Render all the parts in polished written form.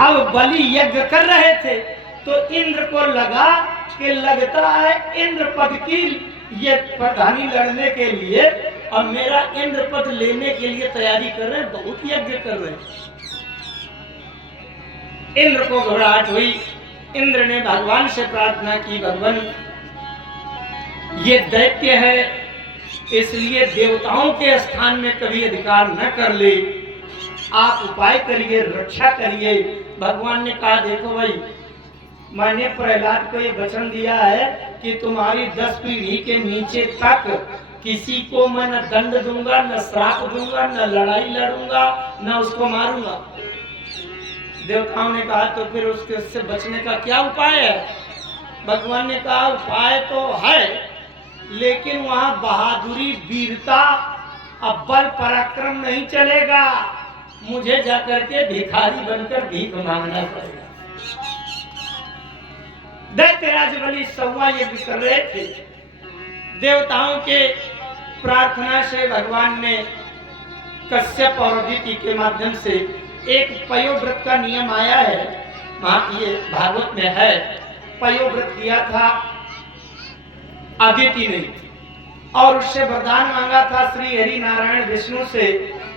अब बलि यज्ञ कर रहे थे तो इंद्र को लगा कि लगता है इंद्र पद की ये प्रधानी लड़ने के लिए अब मेरा इंद्र पद लेने के लिए तैयारी कर रहे हैं, बहुत यज्ञ कर रहे हैं। इंद्र को घबराहट हुई। इंद्र ने भगवान से प्रार्थना की, भगवान ये दैत्य है इसलिए देवताओं के स्थान में कभी अधिकार न कर ले, आप उपाय करिए, रक्षा करिए। भगवान ने कहा देखो भाई, मैंने प्रहलाद को ये वचन दिया है कि तुम्हारी 10 पीढ़ी के नीचे तक किसी को मैं न दंड दूंगा, न श्राप दूंगा, न लड़ाई लड़ूंगा, न उसको मारूंगा। देवताओं ने कहा तो फिर उससे बचने का क्या उपाय है? भगवान ने कहा उपाय तो है, लेकिन वहां बहादुरी, वीरता, अव्वल पराक्रम नहीं चलेगा, मुझे जाकर के भिखारी बनकर भीख मांगना पड़ेगा। दैत्यराज बलि सवा यज्ञ कर रहे थे। देवताओं के प्रार्थना से भगवान ने कश्यप और अदिति के माध्यम से एक पयोव्रत का नियम आया है, वहां ये भागवत में है। पयोव्रत किया था अदिति ने और उससे वरदान मांगा था श्री हरि नारायण विष्णु से,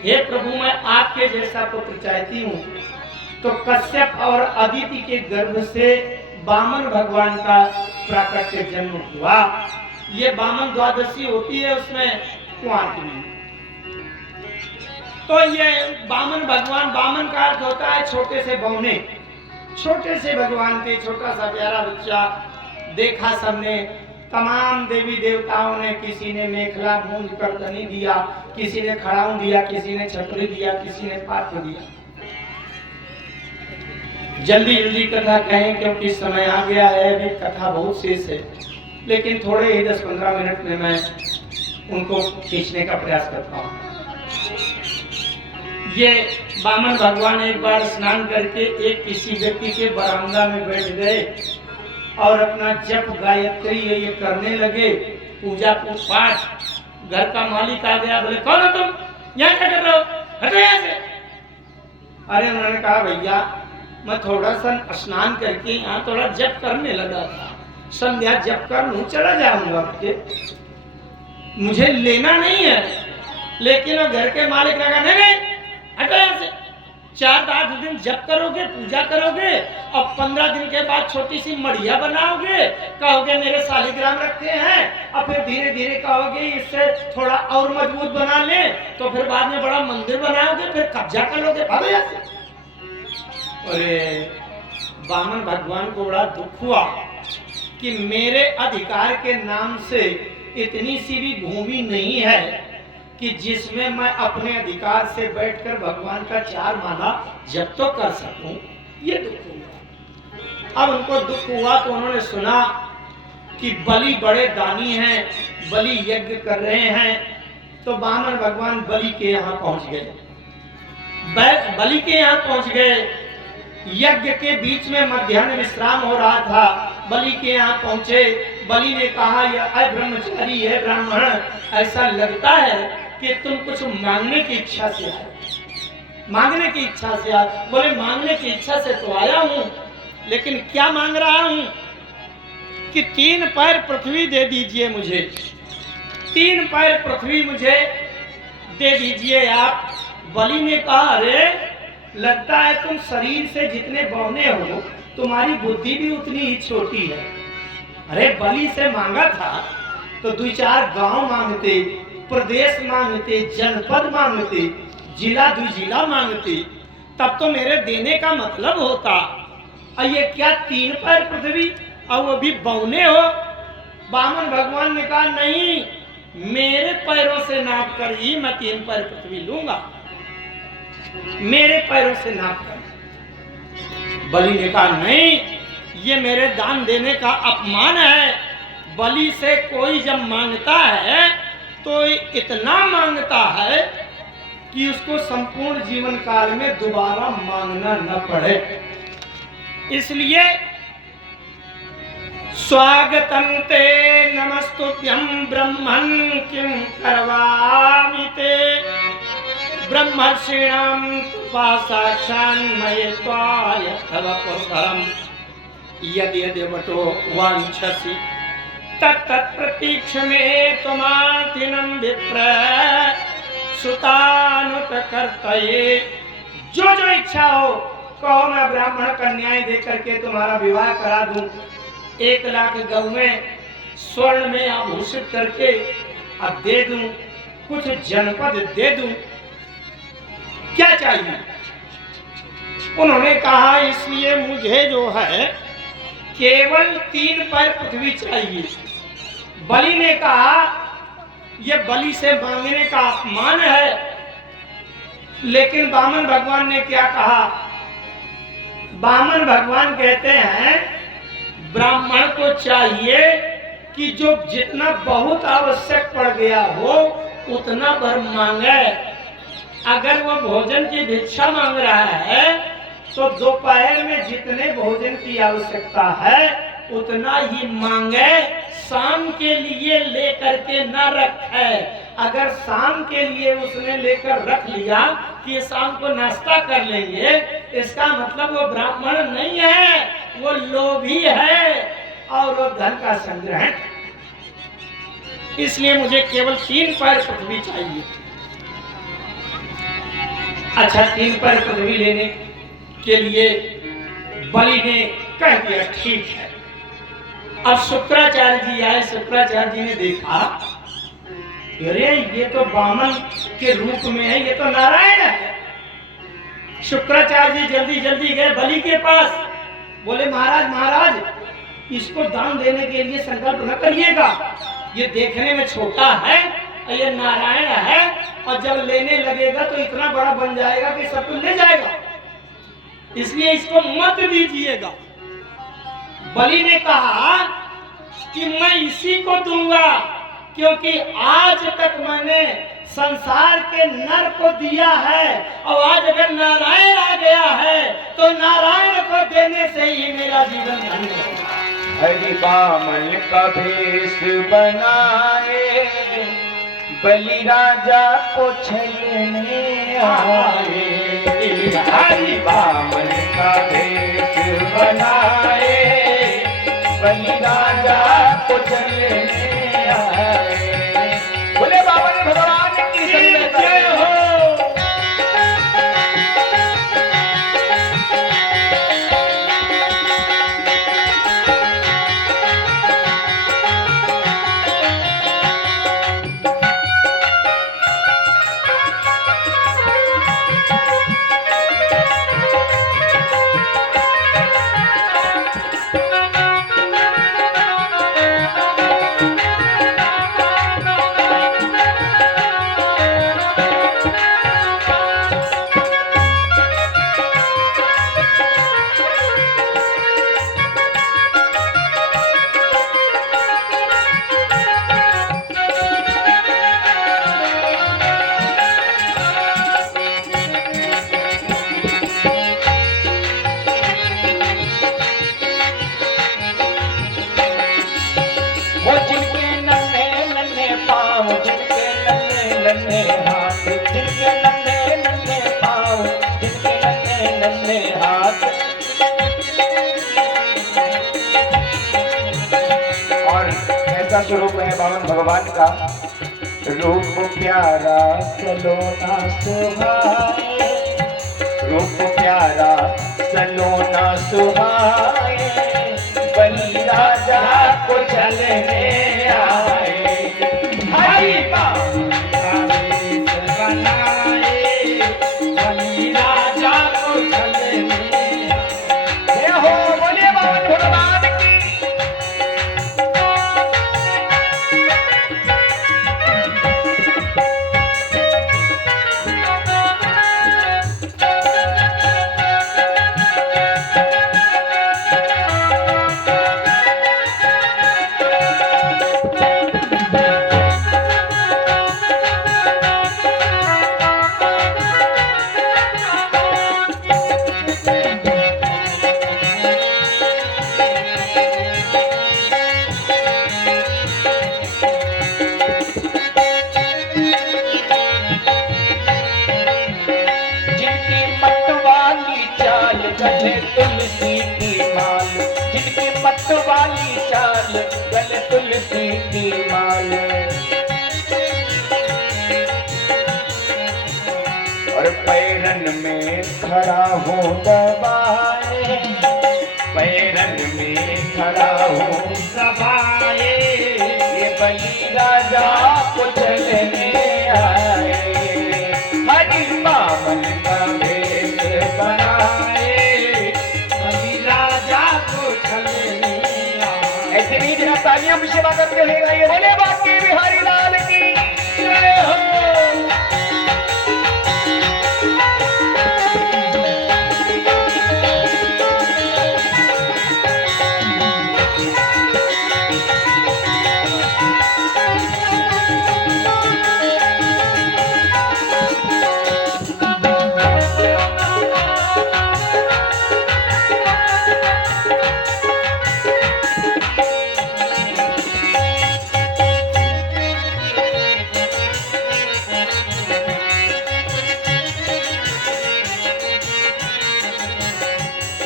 हे प्रभु मैं आपके जैसा पुत्र चाहती हूँ। तो कश्यप और अदिति के गर्भ से वामन भगवान का प्राकट्य जन्म हुआ। ये वामन द्वादशी होती है उसमें कुआं में। तो ये वामन भगवान, वामन का अर्थ होता है छोटे से बौने। छोटे से भगवान थे, छोटा सा प्यारा बच्चा देखा सबने, तमाम देवी देवताओं ने, किसी ने मेखला मूंज करदनी दिया, किसी ने खड़ाऊं दिया, किसी ने छतरी दिया, किसी ने पात्र दिया। जल्दी जल्दी कथा कहें क्योंकि समय आ गया है, अभी कथा बहुत शेष है, लेकिन थोड़े ही 10-15 मिनट में मैं उनको खींचने का प्रयास करता हूँ। ये वामन भगवान एक बार स्नान करके एक किसी व्यक्ति के बरामदा में बैठ गए और अपना जप गायत्री ये करने लगे, पूजा को पाठ। घर का मालिक आ गया, बोले कौन हो तुम, यहाँ क्या कर रहे हो, हटो यहाँ से। अरे उन्होंने कहा भैया मैं थोड़ा सा स्नान करके यहाँ थोड़ा जप करने लगा था, संध्या जप कर लूं चला जाऊंगा, आपके मुझे लेना नहीं है। लेकिन घर के मालिक ने कहा नहीं हटो यहाँ से, 4-8 दिन जप करोगे, पूजा करोगे और 15 दिन के बाद छोटी सी मढ़िया बनाओगे, कहोगे मेरे शालिग्राम रखते हैं, और फिर धीरे धीरे कहोगे इससे थोड़ा और मजबूत बना ले, तो फिर बाद में बड़ा मंदिर बनाओगे, फिर कब्जा कर लोगे, भागो यहाँ से। अरे वामन भगवान को बड़ा दुख हुआ कि मेरे अधिकार के नाम से इतनी सी भी भूमि नहीं है कि जिसमें मैं अपने अधिकार से बैठकर भगवान का 4 माला जब तो कर सकूं। ये दुख हुआ। अब उनको दुख हुआ तो उन्होंने सुना कि बलि बड़े दानी हैं, बलि यज्ञ कर रहे हैं, तो वामन भगवान बलि के यहाँ पहुंच गए। बलि के यहाँ पहुंच गए। यज्ञ के बीच में मध्याह्न विश्राम हो रहा था, बलि के यहाँ पहुंचे। बलि ने कहा यह ब्रह्मचारी है ब्राह्मण, ऐसा लगता है कि तुम कुछ मांगने की इच्छा से आए, मांगने की इच्छा से आए। बोले मांगने की इच्छा से तो आया हूं, लेकिन क्या मांग रहा हूं कि 3 पैर पृथ्वी दे दीजिए मुझे, 3 पैर पृथ्वी मुझे दे दीजिए आप। बलि ने कहा अरे लगता है तुम शरीर से जितने बौने हो तुम्हारी बुद्धि भी उतनी ही छोटी है। अरे बलि से मांगा था तो 2-4 गांव मांगते, प्रदेश मांगते, जनपद मांगते, जिला 2 जिला मांगते, तब तो मेरे देने का मतलब होता। और ये क्या 3 पैर पृथ्वी और वो भी बौने हो। वामन भगवान ने कहा नहीं, मेरे पैरों से नाप कर ही मैं 3 पैर पृथ्वी लूंगा, मेरे पैरों से नाप कर। बलि ने कहा नहीं, ये मेरे दान देने का अपमान है। बलि से कोई जब मांगता है तो इतना मांगता है कि उसको संपूर्ण जीवन काल में दोबारा मांगना न पड़े। इसलिए स्वागतं ते नमस्तुभ्यं ब्रह्मन् किं करवामि ते ब्रह्मर्षिणां रूपासाक्षान्मयत्वाय तव पुरधरम यदि यदि वटो वांछसि तत्तत् प्रतीक्ष में त्वमातिनं विप्र सुतानुत कर्तये। जो जो इच्छा हो कहो, मैं ब्राह्मण कन्याएं दे करके तुम्हारा विवाह करा दूं, 1,00,000 गौएं स्वर्ण में आभूषित करके अब दे दूं, कुछ जनपद दे दूं, क्या चाहिए? उन्होंने कहा इसलिए मुझे जो है केवल 3 पैर पृथ्वी चाहिए। बलि ने कहा यह बलि से मांगने का अपमान है, लेकिन वामन भगवान ने क्या कहा? वामन भगवान कहते हैं ब्राह्मण को चाहिए कि जो जितना बहुत आवश्यक पड़ गया हो उतना भर मांगे। अगर वो भोजन की भिक्षा मांग रहा है तो दोपहर में जितने भोजन की आवश्यकता है उतना ही मांगे, शाम के लिए लेकर के न रखे। अगर शाम के लिए उसने लेकर रख लिया कि शाम को नाश्ता कर लेंगे, इसका मतलब वो ब्राह्मण नहीं है, वो लोभी है और वो धन का संग्रह। इसलिए मुझे केवल 3 पैर पृथ्वी चाहिए। अच्छा, 3 पैर पृथ्वी लेने के लिए बलि ने कह दिया ठीक है। अब शुक्राचार्य जी आए, शुक्राचार्य जी ने देखा अरे ये तो वामन के रूप में है, ये तो नारायण है। शुक्राचार्य जी जल्दी जल्दी गए बलि के पास, बोले महाराज महाराज इसको दान देने के लिए संकल्प न करिएगा, ये देखने में छोटा है और ये नारायण है, और जब लेने लगेगा तो इतना बड़ा बन जाएगा कि सब कुछ ले जाएगा, इसलिए इसको मत दीजिएगा। बलि ने कहा कि मैं इसी को दूंगा, क्योंकि आज तक मैंने संसार के नर को दिया है, और आज अगर नारायण आ गया है तो नारायण को देने से ही मेरा जीवन धन्य होगा। हरि वामन का भेष बनाए बलि राजा को छलने आए। हरि वामन का भेष बनाए बलि राजा को छलने आए। बोले वामन भगवान की जय हो। स्वरूप है वामन भगवान का। रूप प्यारा सलोना सुहाए, रूप प्यारा सलोना सुहाए, बलि राजा को चलने आए। हरि वामन का भेष बनाए बलि राजा को चलने आए। हो बोले वामन भगवान की। गले तुलसी की माल, जिनकी मत वाली चाल, गले तुलसी की माल। और पैरन में खड़ा हूँ दबाए, पैरन में खड़ा हूँ दबाए, ये बलि राजा को चलने आए, हरि बामन का भेष बनाए, बलि राजा को चलने आए। ऐसे भी जरा तालियां सेवा करते हैं, ये बोले बाकी बिहारी लाल की जय हो।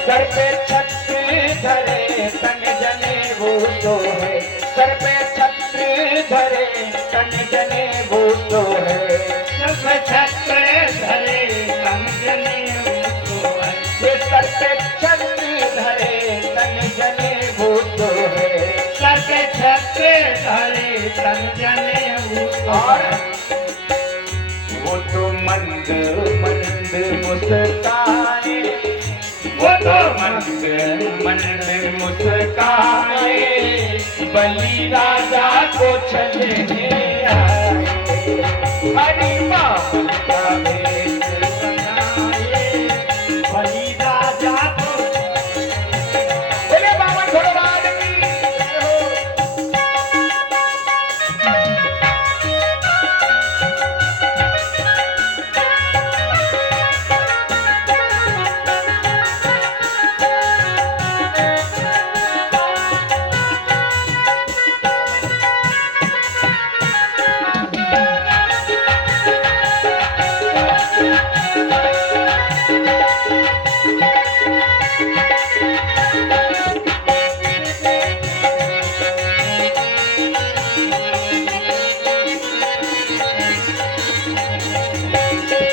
सर पे छत्र धरे तन जने वो तो है, सर पे छत्र धरे तन जने वो तो है, सर पे छत्र धरे तन जने वो तो है, ये सर पे छत्र धरे तन जने वो तो है, सर पे छत्र धरे तन जने वो तो और है। वो तो मंद मंद मुस्काए, वो तो मंद मंद मुस्काए, बलि राजा को चलने आए, हरि बामन का भेष बनाए, बलि राजा को बोले बामन भगवान की जय हो।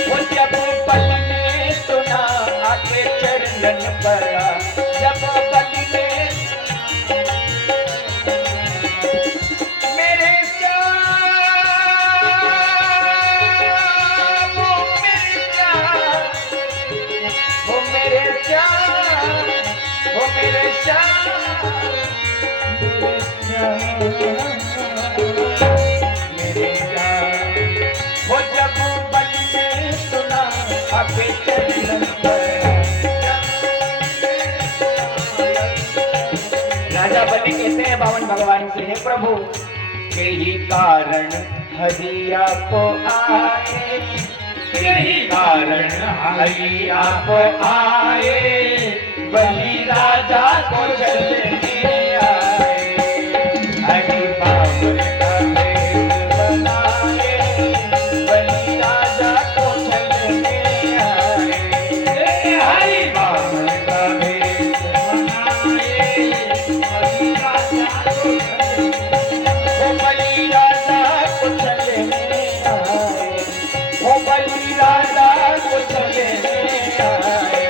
वो जब बलि ने सुना आके चरणन पड़ा, जब बलि ने मेरे श्याम, वो मेरे श्याम, वो मेरे श्याम, वो मेरे श्याम, मेरे श्याम। वो जब बलि ने सुना आके चरणन पड़ा, राजा बलि कहते हैं बावन भगवान से, हे प्रभु यही कारण हरि आप आए, यही कारण हरि आप आए, बलि राजा को चलने आए, हरि बामन का भेष बनाए, बलि राजा को चलने आए, हरि बामन का भेष बनाए, बलि राजा को वो बलि राजा को चलने आए, वो बलि राजा को चलने आए,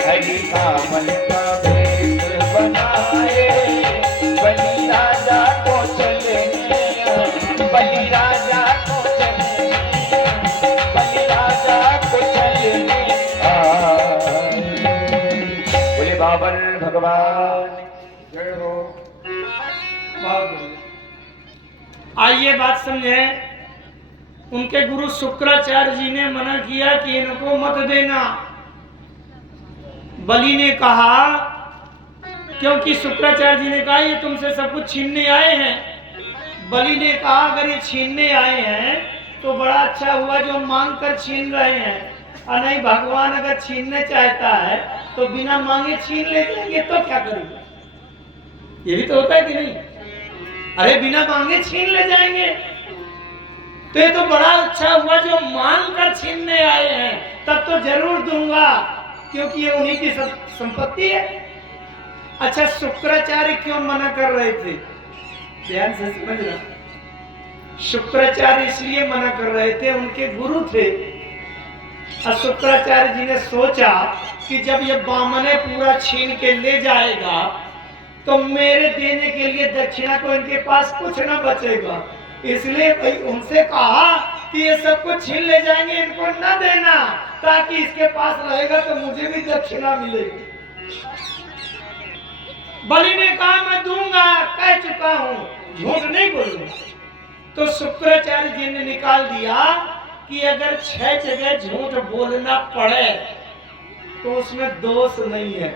हरि बामन का भेष बनाए, बलि राजा को चलने आए, बलि राजा को चलने, बलि राजा को चलने आए। बोले बाबर भगवान जय हो। बहुत बढ़िया। आइए बात समझे, उनके गुरु शुक्राचार्य जी ने मना किया कि इनको मत देना। बलि ने कहा, क्योंकि शुक्राचार्य जी ने कहा ये तुमसे सब कुछ छीनने आए हैं। बलि ने कहा अगर ये छीनने आए हैं तो बड़ा अच्छा हुआ जो मांग कर छीन रहे हैं, और नहीं भगवान अगर छीनने चाहता है तो बिना मांगे छीन ले जाएंगे तो क्या करेंगे? ये भी तो होता है कि नहीं? अरे बिना मांगे छीन ले जाएंगे, तो ये तो बड़ा अच्छा हुआ जो मांग कर छीनने आए हैं, तब तो जरूर दूंगा। क्योंकि ये उन्हीं की संपत्ति है। अच्छा, शुक्राचार्य क्यों मना कर रहे थे? ध्यान से समझना। शुक्राचार्य इसलिए मना कर रहे थे, उनके गुरु थे। और शुक्राचार्य जी ने सोचा कि जब ये बामने पूरा छीन के ले जाएगा तो मेरे देने के लिए दक्षिणा को इनके पास कुछ ना बचेगा। इसलिए भाई उनसे कहा कि ये सब कुछ छीन ले जाएंगे, इनको ना देना, ताकि इसके पास रहेगा तो मुझे भी दक्षिणा मिलेगी। बलि ने कहा मैं दूंगा, कह चुका हूं, झूठ नहीं बोलूंगा। तो शुक्राचार्य जी ने निकाल दिया कि अगर 6 जगह झूठ बोलना पड़े तो उसमें दोष नहीं है।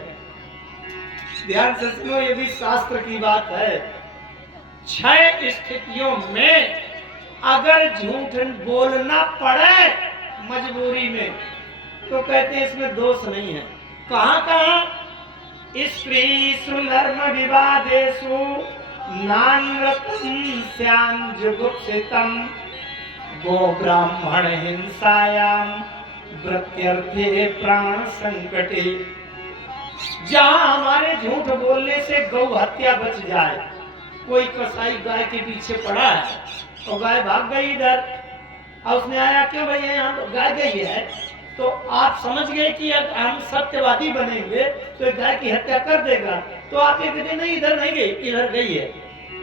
ध्यान से सुनो, ये भी शास्त्र की बात है। 6 स्थितियों में अगर झूठ बोलना पड़े मजबूरी में तो कहते हैं इसमें दोष नहीं है। कहां कहां? स्त्रीषु धर्म विवादेषु नान्यतम स्याम जुगुप्सितम गो ब्राह्मण हिंसायाम वृत्यर्थे प्राण संकटे। जहां हमारे झूठ बोलने से गौ हत्या बच जाए, कोई कसाई गाय के पीछे पड़ा है और गाय भाग गई इधर, और उसने आया क्यों भैया यहाँ गाय गई है, तो आप समझ गए कि हम सत्यवादी बनेंगे तो गाय की हत्या कर देगा, तो आप ये कहते नहीं इधर नहीं गई, इधर गई है,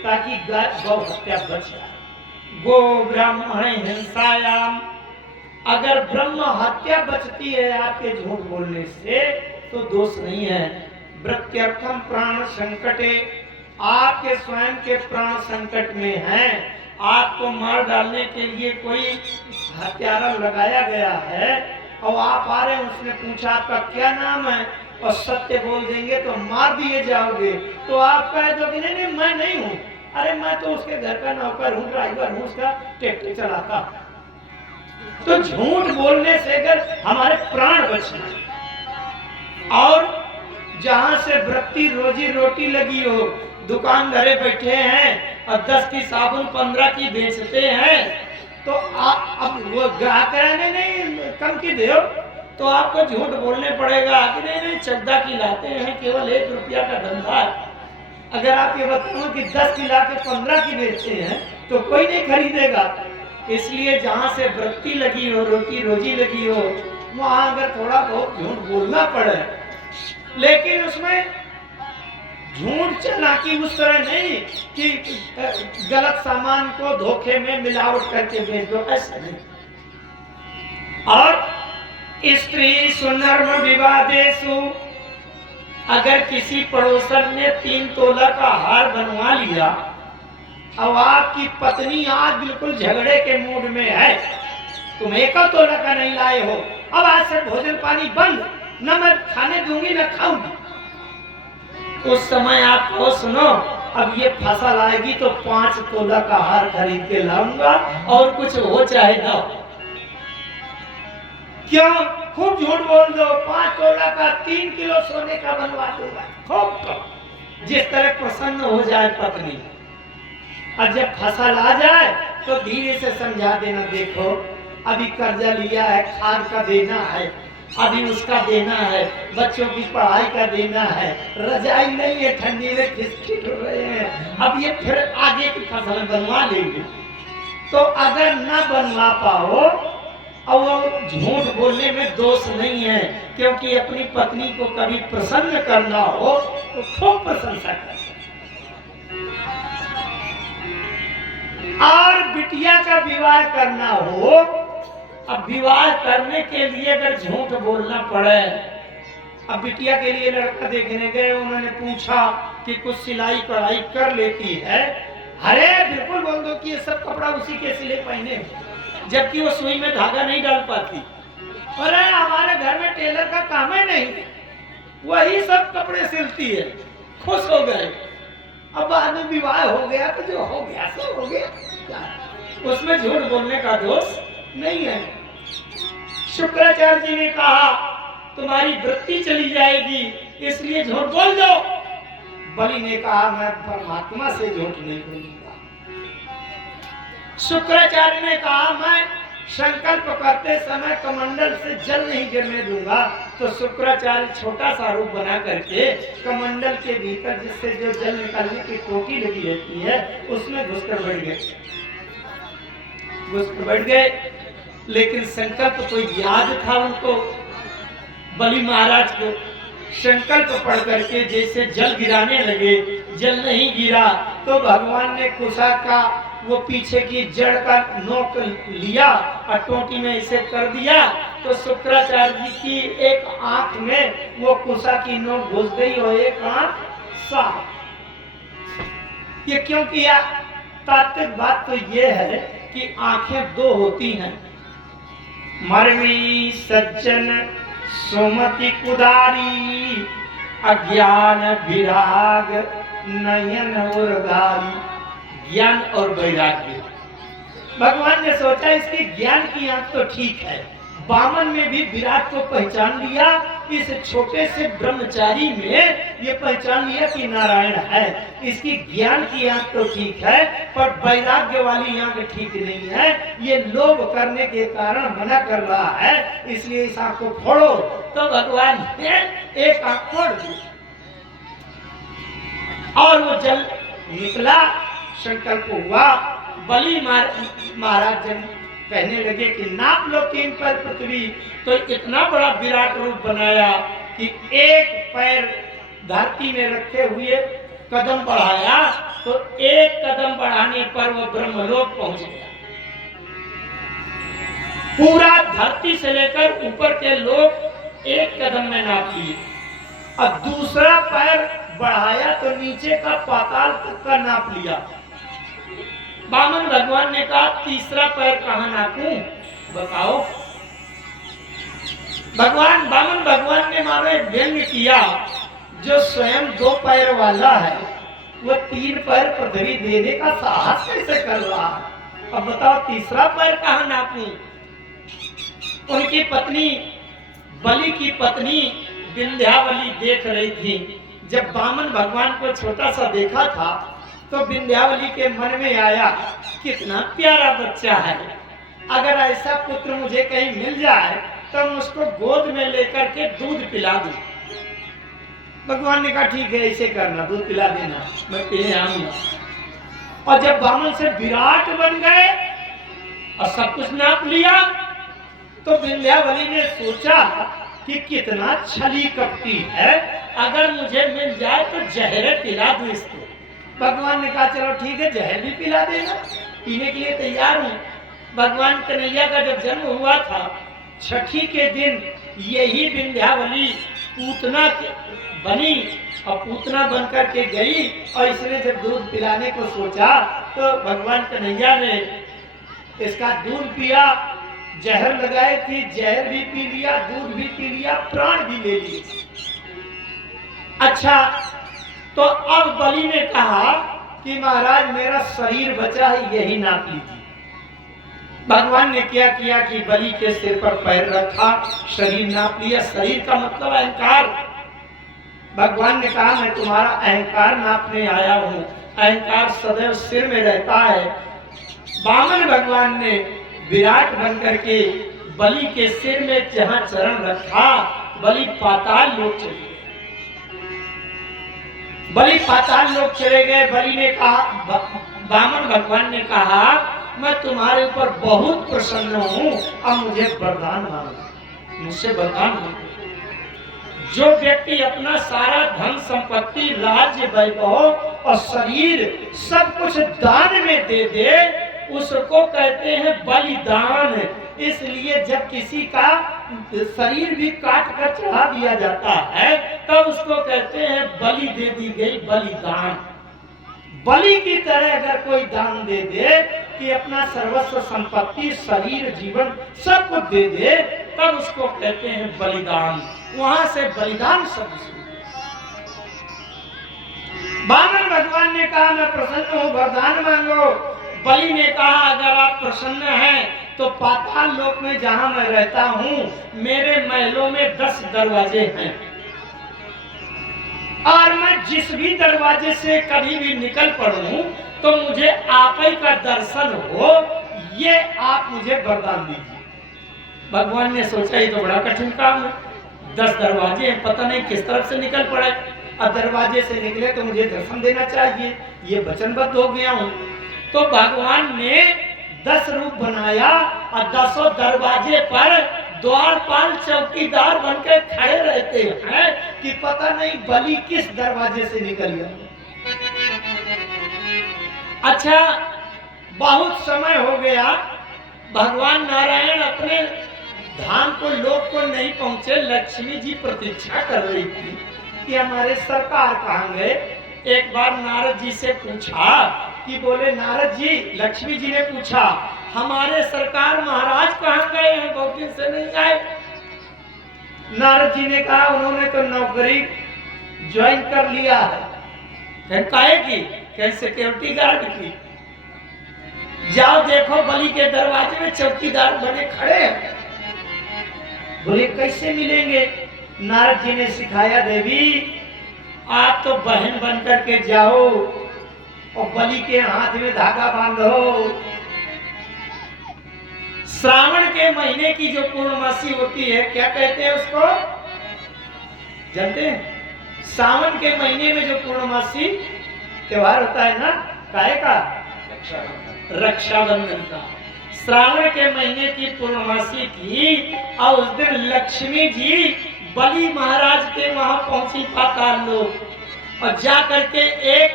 ताकि गाय गौ हत्या बच जाए। गो ब्राह्मण हिंसायाम, अगर ब्रह्म हत्या बचती है आपके झूठ बोलने से तो दोष नहीं है। वृत्यर्थम प्राण संकटे, आपके स्वयं के प्राण संकट में हैं, आपको मार डालने के लिए कोई हत्यारा लगाया गया है और आप आ रहे हैं, उसने पूछा आपका क्या नाम है और सत्य बोल देंगे तो मार दिए जाओगे, तो आप कह दो कि नहीं नहीं मैं नहीं हूं, अरे मैं तो उसके घर का नौकर हूं, ड्राइवर हूं, उसका ट्रैक्टर चलाता। तो झूठ बोलने से अगर हमारे प्राण बचना, और जहां से वृत्ति रोजी रोटी लगी हो, दुकान धरे बैठे हैं और 10 की साबुन 15 की बेचते हैं, तो अब वो ग्राहक नहीं कम की दे, तो आपको झूठ बोलने पड़ेगा कि नहीं नहीं 14 की लाते हैं, केवल 1 रुपया का धंधा है। अगर आप ये बताओ कि 10 की ला के 15 की बेचते हैं तो कोई नहीं खरीदेगा। इसलिए जहां से वृत्ति लगी हो, रोटी रोजी लगी हो, वहां अगर थोड़ा बहुत झूठ बोलना पड़े, लेकिन उसमें झूठ चालाकी उस तरह नहीं कि गलत सामान को धोखे में मिलावट करके बेच दो, ऐसा नहीं। और स्त्री सुनर्म विवादेषु, अगर किसी पड़ोसन ने 3 तोला का हार बनवा लिया और आपकी पत्नी आज बिल्कुल झगड़े के मूड में है, तुम 1 तोला का नहीं लाए हो, अब आज से भोजन पानी बंद, न मैं खाने दूंगी न खाऊंगी, उस समय आप को सुनो अब ये फसल आएगी तो 5 तोला का हार खरीद के लाऊंगा और कुछ हो चाहे ना हो। क्यों? खूब झूठ बोल दो, 5 तोला का 3 किलो सोने का बनवा दूंगा, खूब, जिस तरह प्रसन्न हो जाए पत्नी। और जब फसल आ जाए तो धीरे से समझा देना, देखो अभी कर्जा लिया है, खाद का देना है, अभी उसका देना है, बच्चों की पढ़ाई का देना है, रजाई नहीं है, ठंडी में खिसखिस हो रहे हैं, अब ये फिर आगे की फसल बनवा लेंगे। तो अगर न बनवा पाओ और वो झूठ बोलने में दोष नहीं है, क्योंकि अपनी पत्नी को कभी प्रसन्न करना हो तो खूब प्रशंसा कर। और बिटिया का विवाह करना हो, अब विवाह करने के लिए अगर झूठ बोलना पड़े, अब बिटिया के लिए लड़का देखने गए, उन्होंने पूछा कि कुछ सिलाई कढ़ाई कर लेती है, अरे बिल्कुल बोल दो कि ये सब कपड़ा उसी के सिले पहने, जबकि वो सुई में धागा नहीं डाल पाती। अरे हमारे घर में टेलर का काम है नहीं, वही सब कपड़े सिलती है। खुश हो गए। अब बाद में विवाह हो गया तो जो हो गया सो हो गया, उसमें झूठ बोलने का दोष नहीं है। शुक्राचार्य जी ने कहा तुम्हारी वृत्ति चली जाएगी, इसलिए झूठ बोल दो। बलि ने कहा मैं परमात्मा से झूठ नहीं बोलूंगा। शुक्राचार्य ने कहा मैं संकल्प करते समय कमंडल से जल नहीं गिरने दूंगा, तो शुक्राचार्य छोटा सा रूप बना करके कमंडल के भीतर जिससे जो जल निकालने की टोटी लगी रहती है उसमें घुसकर बैठ गए। लेकिन संकल्प तो याद था उनको, बलि महाराज को। संकल्प पढ़ करके जैसे जल गिराने लगे, जल नहीं गिरा तो भगवान ने कुशा का वो पीछे की जड़ का नोक लिया और टोटी में इसे कर दिया, तो शुक्राचार्य जी की एक आंख में वो कुशा की नोक घुस गई और एक आंख साफ। ये क्यों किया? तात्विक बात तो ये है कि आंखें दो होती हैं, मरवी सज्जन सुमति कुदारी, अज्ञान विराग नयन उर्गारी। ज्ञान और वैराग्य। भगवान ने सोचा इसकी ज्ञान की आंख तो ठीक है, बामन में भी विराट को पहचान लिया, इस छोटे से ब्रह्मचारी में ये पहचान लिया कि नारायण है। इसकी ज्ञान की आंख तो ठीक है पर वैराग्य वाली आंख ठीक नहीं है, ये लोभ करने के कारण मना कर रहा है, इसलिए इस आंख को फोड़ो। तो भगवान ने एक आंख फोड़ दी और वो जल निकला, संकल्प हुआ। बलि महाराज जब कहने लगे कि नाप लो 3 पैर पृथ्वी, तो इतना बड़ा विराट रूप बनाया कि एक पैर धरती में रखे हुए कदम बढ़ाया तो एक कदम बढ़ाने पर वो ब्रह्मलोक पहुंच गया। पूरा धरती से लेकर ऊपर के लोग एक कदम में नाप लिए, और दूसरा पैर बढ़ाया तो नीचे का पाताल तक का नाप लिया। बामन भगवान ने कहा तीसरा पैर कहाँ नापूं, बताओ। बामन भगवान ने मानो एक व्यंग किया, जो स्वयं 2 पैर वाला है वो 3 पैर पृथ्वी देने का साहस कैसे कर रहा है। अब बताओ तीसरा पैर कहाँ नापूं। उनकी पत्नी, बलि की पत्नी विंध्यावली देख रही थी। जब बामन भगवान को छोटा सा देखा था तो विंध्यावली के मन में आया कितना प्यारा बच्चा है, अगर ऐसा पुत्र मुझे कहीं मिल जाए तो मैं उसको गोद में लेकर के दूध पिला दूं। भगवान ने कहा ठीक है ऐसे करना, दूध पिला देना, मैं पीने आऊंगा। और जब बामन से विराट बन गए और सब कुछ नाप लिया तो विंध्यावली ने सोचा कि कितना छली कपटी है, अगर मुझे मिल जाए तो जहर पिला दूं इसको। भगवान ने कहा चलो ठीक है जहर भी पिला देना, पीने के लिए तैयार हूँ। भगवान कन्हैया का जब जन्म हुआ था, छठी के दिन यही विंध्यावली पूतना बनी और पूतना बनकर के गई, और इसने जब दूध पिलाने को सोचा तो भगवान कन्हैया ने इसका दूध पिया, जहर लगाए थे, जहर भी पी लिया, दूध भी पी लिया, प्राण भी ले लिए। अच्छा, तो अब बलि ने कहा कि महाराज मेरा शरीर बचा है, यही नाप लीजिए। भगवान ने क्या किया कि बलि के सिर पर पैर रखा, शरीर नाप लिया। शरीर का मतलब अहंकार। भगवान ने कहा मैं तुम्हारा अहंकार नापने आया हूँ, अहंकार सदैव सिर में रहता है। बामन भगवान ने विराट बनकर के बलि के सिर में जहां चरण रखा, बलि पाताल लोक चले गए। बलि पाताल लोक चले गए। बलि ने कहा, बामन भगवान ने कहा मैं तुम्हारे ऊपर बहुत प्रसन्न हूं, अब मुझे वरदान मांगो, मुझसे वरदान मांगो। जो व्यक्ति अपना सारा धन संपत्ति, राज्य, वैभव और शरीर सब कुछ दान में दे दे उसको कहते हैं बलिदान। इसलिए जब किसी का शरीर भी काट कर चढ़ा दिया जाता है तब उसको कहते हैं बलि दे दी गई, बलिदान। बलि की तरह अगर कोई दान दे दे कि अपना सर्वस्व संपत्ति, शरीर, जीवन सब कुछ दे दे, तब उसको कहते हैं बलिदान। वहां से बलिदान शब्द से बामन भगवान ने कहा मैं प्रसन्न हूँ, वरदान मांगो। बलि ने कहा अगर आप प्रसन्न हैं तो पाताल लोक में जहां मैं रहता हूँ मेरे महलों में 10 दरवाजे हैं, और मैं जिस भी दरवाजे से कभी भी निकल पड़ूं तो मुझे आप ही का दर्शन हो, ये आप मुझे वरदान दीजिए। भगवान ने सोचा ये तो बड़ा कठिन काम है, 10 दरवाजे हैं, पता नहीं किस तरफ से निकल पड़े। अब दरवाजे से निकले तो मुझे दर्शन देना चाहिए, ये वचनबद्ध हो गया हूँ। तो भगवान ने 10 रूप बनाया और 10 दरवाजे पर द्वारपाल चौकीदार बनकर खड़े रहते हैं कि पता नहीं बलि किस दरवाजे से निकल गया। अच्छा, बहुत समय हो गया, भगवान नारायण अपने धाम को लोक को नहीं पहुंचे। लक्ष्मी जी प्रतीक्षा कर रही थी कि हमारे सरकार कहाँ गए। एक बार नारद जी से पूछा कि बोले नारद जी, लक्ष्मी जी ने पूछा हमारे सरकार महाराज कहाँ गए हैं, बहुत दिन से नहीं आए। नारद जी ने कहा उन्होंने तो नौकरी ज्वाइन कर लिया है। काहे की? क्या सिक्योरिटी गार्ड की? जाओ देखो बलि के दरवाजे में चौकीदार बने खड़े हैं। बोले कैसे मिलेंगे? नारद जी ने सिखाया देवी आप तो बहन बन करके जाओ और बलि के हाथ में धागा बांधो। श्रावण के महीने की जो पूर्णमासी होती है, क्या कहते हैं उसको, जानते हैं? सावन के महीने में जो पूर्णमासी त्योहार होता है ना, काहे का? रक्षाबंधन का। श्रावण के महीने की पूर्णमासी थी और उस दिन लक्ष्मी जी बलि महाराज के वहां पहुंची पाताल लोक और जा करके एक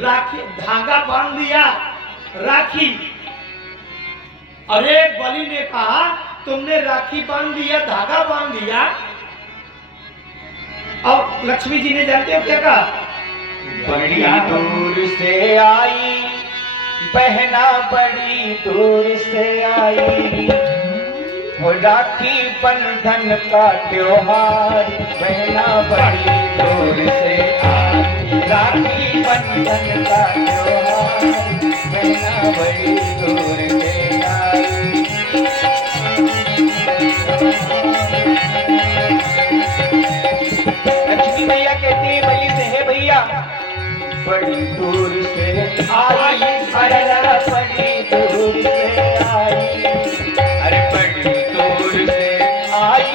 राखी धागा बांध दिया, राखी। अरे बलि ने कहा तुमने राखी बांध दिया, धागा बांध दिया। और लक्ष्मी जी ने जानते हो क्या कहा? बड़ी दूर से आई बहना, बड़ी दूर से आई, वो राखी बंधन का त्योहार। बहना बड़ी दूर से आई, राखी बंधन का त्योहार। बहना बड़ी दूर से आई। लक्ष्मी भैया कहती है बलि से, हे भैया बड़ी दूर से आई, अरे बड़ी दूर से आई, अरे बड़ी दूर से आई,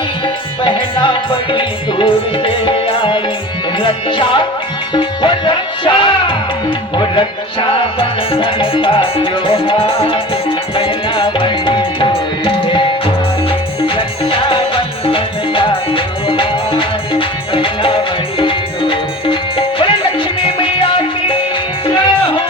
बहना बड़ी दूर से आई। रक्षा वो रक्षा, वो रक्षा बंधन का त्योहार। बहना बड़ी दूर से आई, रक्षा बंधन का त्योहार। बहना बड़ी दूर। बोले लक्ष्मी मैया की जय हो।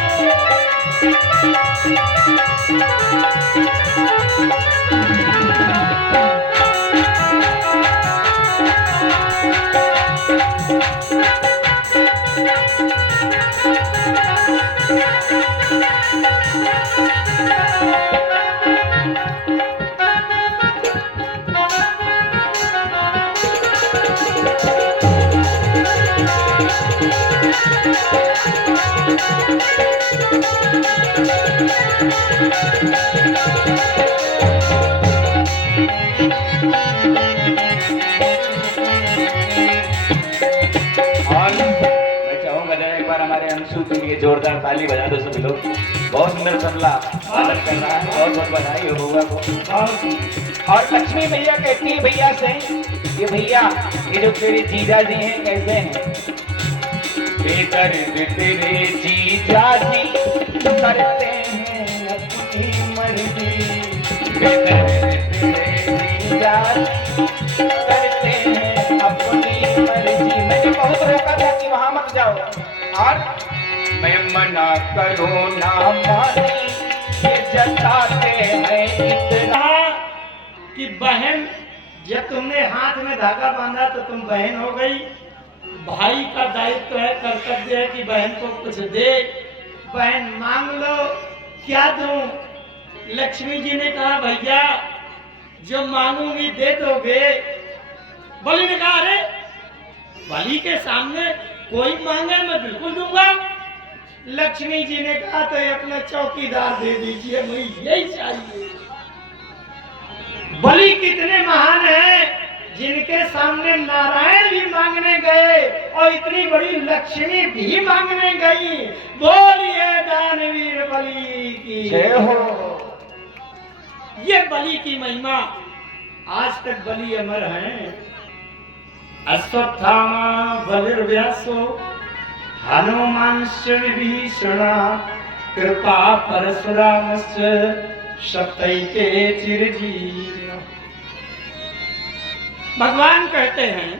अंशु के लिए जोरदार ताली बजा दो सभी लोग। बहुत सुंदर तबला पालन कर रहा है, बहुत बहुत बधाई हो बउआ को। और लक्ष्मी भैया कहती है भैया से, ये भैया ये जो तेरे जीजा जी हैं कैसे हैं? बेदर्द तेरे जीजा जी करते हैं अपनी मर्जी। बेदर्द तेरे जीजा जी करते हैं अपनी मर्जी। मैंने बहुत रोका था कि वहां मत जाओ, और मैं मना करूं ना माने, ये जताते हैं इतना कि बहन, जब तुमने हाथ में धागा बांधा तो तुम बहन हो गई। भाई का दायित्व है, कर्तव्य है कि बहन को कुछ दे। बहन मांग लो, क्या दूं? लक्ष्मी जी ने कहा भैया जो मांगूंगी दे दोगे। बलि ने कहा अरे बलि के सामने कोई मांगे मैं बिल्कुल दूंगा। लक्ष्मी जी ने कहा तो अपना चौकीदार दे दीजिए, मुझे यही चाहिए। बलि कितने महान हैं जिनके सामने नारायण भी मांगने गए और इतनी बड़ी लक्ष्मी भी मांगने गई। बोलिए दानवीर बलि की जय हो। ये बलि की महिमा आज तक बलि अमर है। अश्वत्थामा बलिर्व्यासो हनुमांश्च विभीषणा कृपा परशुरामश्च सप्तैते चिरजीविनः। भगवान कहते हैं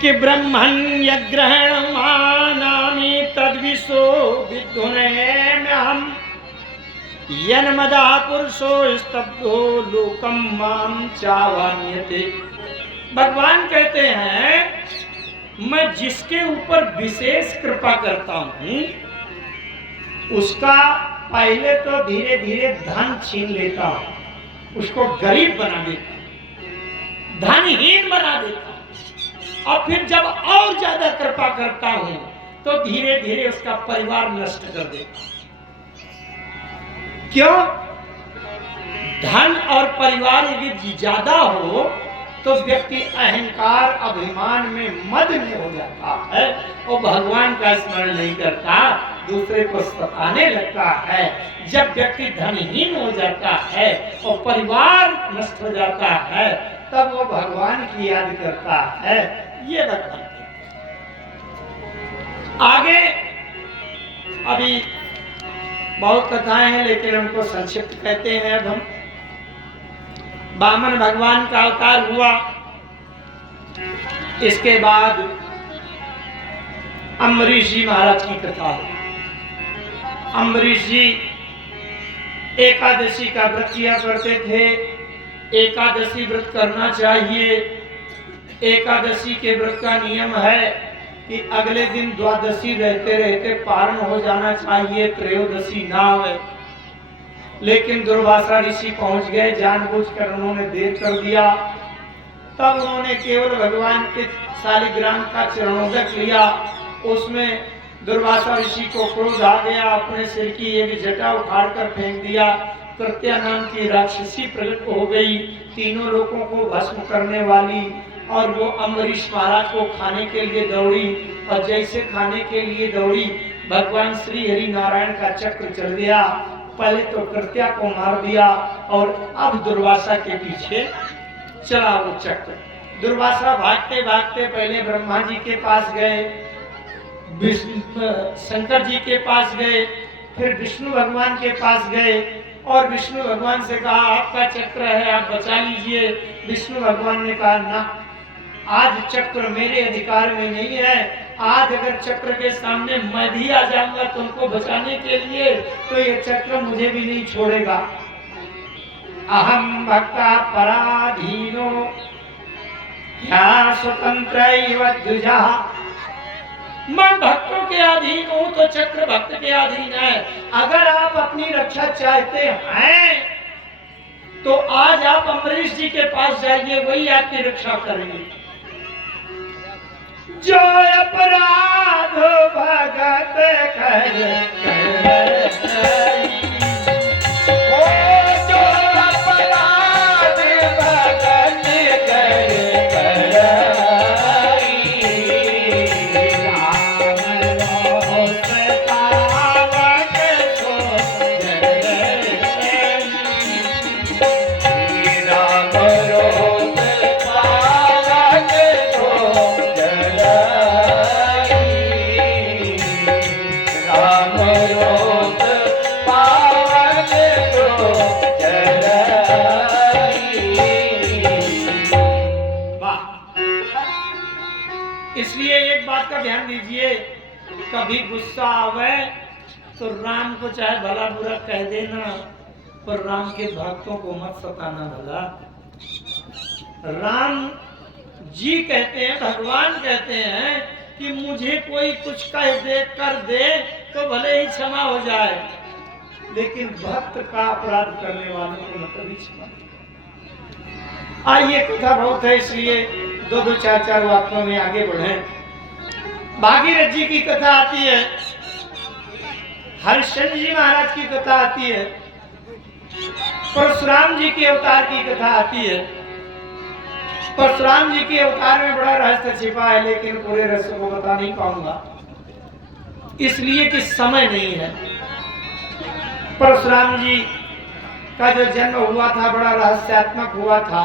कि ब्रह्मण्यग्रहण मानामि तद्विशो विद्धुने में हम यन्मदा पुरुषो स्तब्धो लोकम माम चावान्यते। भगवान कहते हैं मैं जिसके ऊपर विशेष कृपा करता हूं उसका पहले तो धीरे धीरे धन छीन लेता हूं, उसको गरीब बना देता हूं, धनहीन बना देता हूं, और फिर जब और ज्यादा कृपा करता हूं तो धीरे धीरे उसका परिवार नष्ट कर देता हूं। क्यों? धन और परिवार यदि ज्यादा हो तो व्यक्ति अहंकार अभिमान में मद में हो जाता है और भगवान का स्मरण नहीं करता, दूसरे को सताने लगता है। जब व्यक्ति धनहीन हो जाता है और परिवार नष्ट हो जाता है तब वो भगवान की याद करता है। ये भगवान आगे अभी बहुत कथाएं हैं लेकिन हमको संक्षिप्त कहते हैं। अब हम वामन भगवान का अवतार हुआ, इसके बाद अम्बरीश जी महाराज की कथा है। अम्बरीश जी एकादशी का व्रत किया करते थे। एकादशी व्रत करना चाहिए। एकादशी के व्रत का नियम है कि अगले दिन द्वादशी रहते रहते पारण हो जाना चाहिए, त्रयोदशी ना हो। लेकिन दुर्वासा ऋषि पहुंच गए, जानबूझकर उन्होंने देर कर दिया। तब उन्होंने केवल भगवान के शालिग्राम का चरणोदक लिया। उसमें दुर्वासा ऋषि को क्रोध आ गया, अपने सिर की एक जटा उखाड़कर फेंक दिया। कृत्या नाम की राक्षसी प्रकट हो गई, तीनों लोगों को भस्म करने वाली, और वो अम्बरीश महाराज को खाने के लिए दौड़ी। और जैसे खाने के लिए दौड़ी भगवान श्री हरि नारायण का चक्र चल गया। पहले तो कृत्या को मार दिया और अब दुर्वासा के पीछे चला वो चक्र। दुर्वासा भागते भागते पहले ब्रह्मा जी के पास गए, शंकर जी के पास गए, फिर विष्णु भगवान के पास गए और विष्णु भगवान से कहा आपका चक्र है, आप बचा लीजिए। विष्णु भगवान ने कहा ना, आज चक्र मेरे अधिकार में नहीं है। आज अगर चक्र के सामने मैं भी आ जाऊंगा तुमको बचाने के लिए तो ये चक्र मुझे भी नहीं छोड़ेगा। अहम भक्ता पराधीनो या स्वतंत्र द्विजा। मैं भक्तों के अधीन हूं तो चक्र भक्त के अधीन है। अगर आप अपनी रक्षा चाहते हैं तो आज आप अम्बरीश जी के पास जाइए, वही आपकी रक्षा करेंगे। जो अपराध भगत कर जो अपराध भगत कर ध्यान दीजिए, कभी गुस्सा आवे तो राम को चाहे भला बुरा कह देना, पर राम के भक्तों को मत सताना भला। राम जी कहते हैं, भगवान कहते हैं कि मुझे कोई कुछ कह दे कर दे तो भले ही क्षमा हो जाए, लेकिन भक्त का अपराध करने वालों को न कभी क्षमा। आइए, कथा बहुत है इसलिए दो चार वाक्यों में आगे बढ़े। भागीरथ जी की कथा आती है, हरिश्चंद्र जी महाराज की कथा आती है, परशुराम जी के अवतार की कथा आती है। परशुराम जी के अवतार में बड़ा रहस्य छिपा है, लेकिन पूरे रहस्य को बता नहीं पाऊंगा इसलिए कि समय नहीं है। परशुराम जी का जो जन्म हुआ था बड़ा रहस्यात्मक हुआ था।